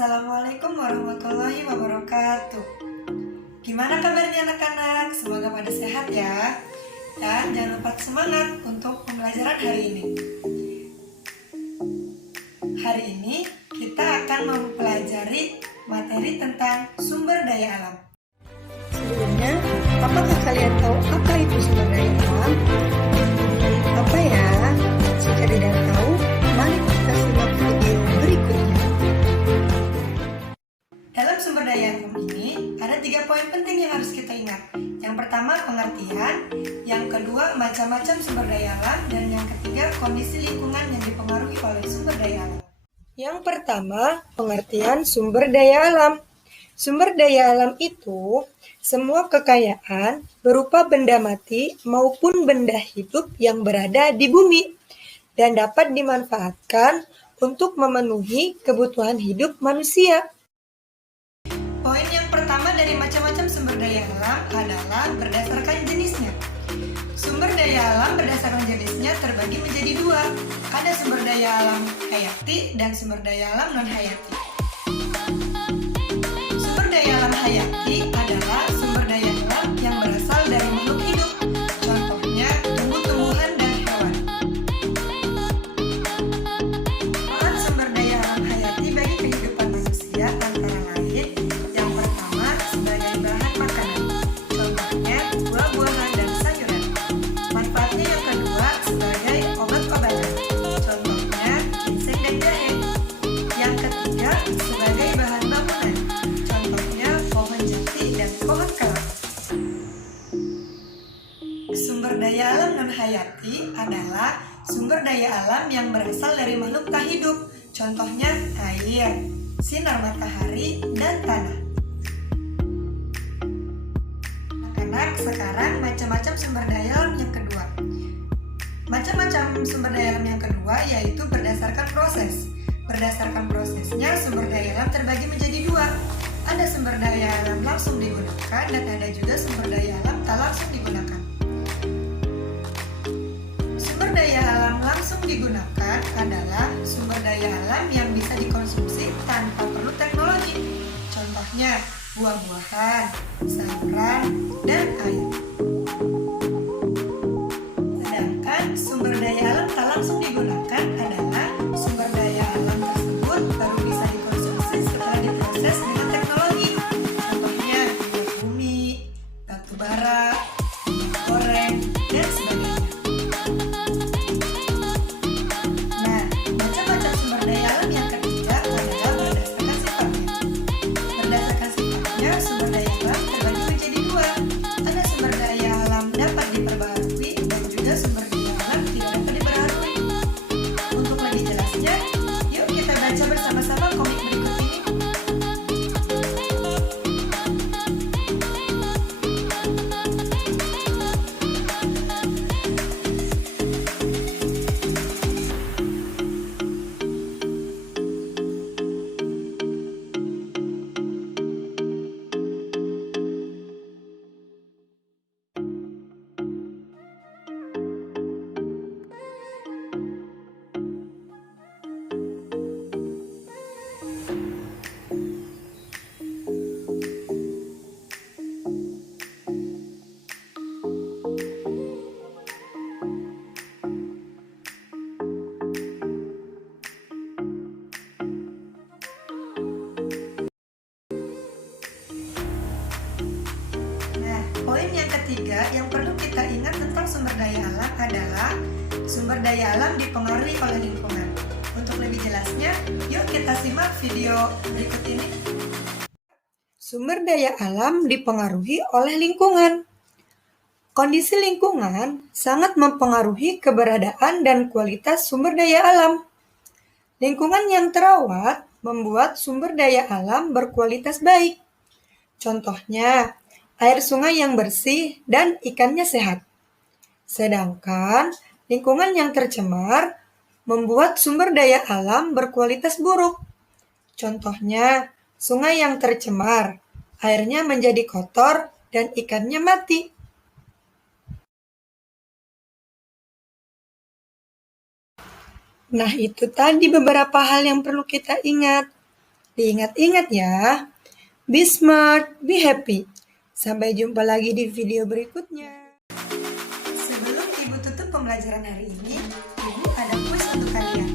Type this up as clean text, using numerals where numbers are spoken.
Assalamualaikum warahmatullahi wabarakatuh. Gimana kabarnya anak-anak? Semoga pada sehat ya. Dan jangan lupa semangat untuk pembelajaran hari ini. Hari ini kita akan mempelajari materi tentang sumber daya alam. Sebelumnya, apakah kalian tahu apa itu sumber daya alam? Apa ya? Jika tidak tahu, mari kita simak video berikutnya. Dalam sumber daya alam ini, ada 3 poin penting yang harus kita ingat. Yang pertama, pengertian. Yang kedua, macam-macam sumber daya alam. Dan yang ketiga, kondisi lingkungan yang dipengaruhi oleh sumber daya alam. Yang pertama, pengertian sumber daya alam. Sumber daya alam itu semua kekayaan berupa benda mati maupun benda hidup yang berada di bumi dan dapat dimanfaatkan untuk memenuhi kebutuhan hidup manusia. Poin yang pertama dari macam-macam sumber daya alam adalah berdasarkan jenisnya. Sumber daya alam berdasarkan jenisnya terbagi menjadi 2. Ada sumber daya alam hayati dan sumber daya alam non-hayati. Sumber daya alam hayati adalah sumber daya alam yang berasal dari makhluk hidup. Contohnya tumbuh-tumbuhan dan hewan. Peran sumber daya alam hayati bagi kehidupan manusia antara lain yang pertama sebagai bahan makanan. Contohnya buah-buahan dan sayuran. Manfaatnya yang kedua sebagai obat-obatan. Contohnya ginseng dan jahe. Yang ketiga sebagai bahan bangunan. Contohnya pohon jati dan pohon kelapa. Sumber daya alam non-hayati adalah sumber daya alam yang berasal dari makhluk tak hidup. Contohnya air, sinar matahari, dan tanah. Anak-anak, sekarang macam-macam sumber daya alam yang kedua. Macam-macam sumber daya alam yang kedua yaitu berdasarkan proses. Berdasarkan prosesnya, sumber daya alam terbagi menjadi 2. Ada sumber daya alam langsung digunakan dan ada juga sumber daya alam tak langsung digunakan. Sumber daya alam langsung digunakan adalah sumber daya alam yang bisa dikonsumsi tanpa perlu teknologi. Contohnya buah-buahan, sayuran, dan air. Sedangkan sumber daya alam tak langsung digunakan adalah sumber daya alam tersebut baru bisa dikonsumsi setelah diproses dengan teknologi. Contohnya minyak bumi, batu bara, minyak goreng, dan sebagainya. Nah, macam-macam sumber daya alam yang ketiga adalah berdasarkan sifatnya. Berdasarkan sifatnya, sumber daya alam terbagi menjadi 2. Ada sumber daya alam dapat diperbaharui dan juga sumber daya alam tidak dapat diperbaharui. Untuk lebih jelasnya, yuk kita baca bersama-sama komik berikut ini. Nah, poin yang ketiga yang perlu kita ingat tentang sumber daya alam adalah sumber daya alam dipengaruhi oleh lingkungan. Untuk lebih jelasnya, yuk kita simak video berikut ini. Sumber daya alam dipengaruhi oleh lingkungan. Kondisi lingkungan sangat mempengaruhi keberadaan dan kualitas sumber daya alam. Lingkungan yang terawat membuat sumber daya alam berkualitas baik. Contohnya, air sungai yang bersih dan ikannya sehat. Sedangkan lingkungan yang tercemar membuat sumber daya alam berkualitas buruk. Contohnya, sungai yang tercemar, airnya menjadi kotor dan ikannya mati. Nah, itu tadi beberapa hal yang perlu kita ingat. Diingat-ingat ya. Be smart, be happy. Sampai jumpa lagi di video berikutnya. Sebelum Ibu tutup pembelajaran hari ini, Ibu ada kuis untuk kalian.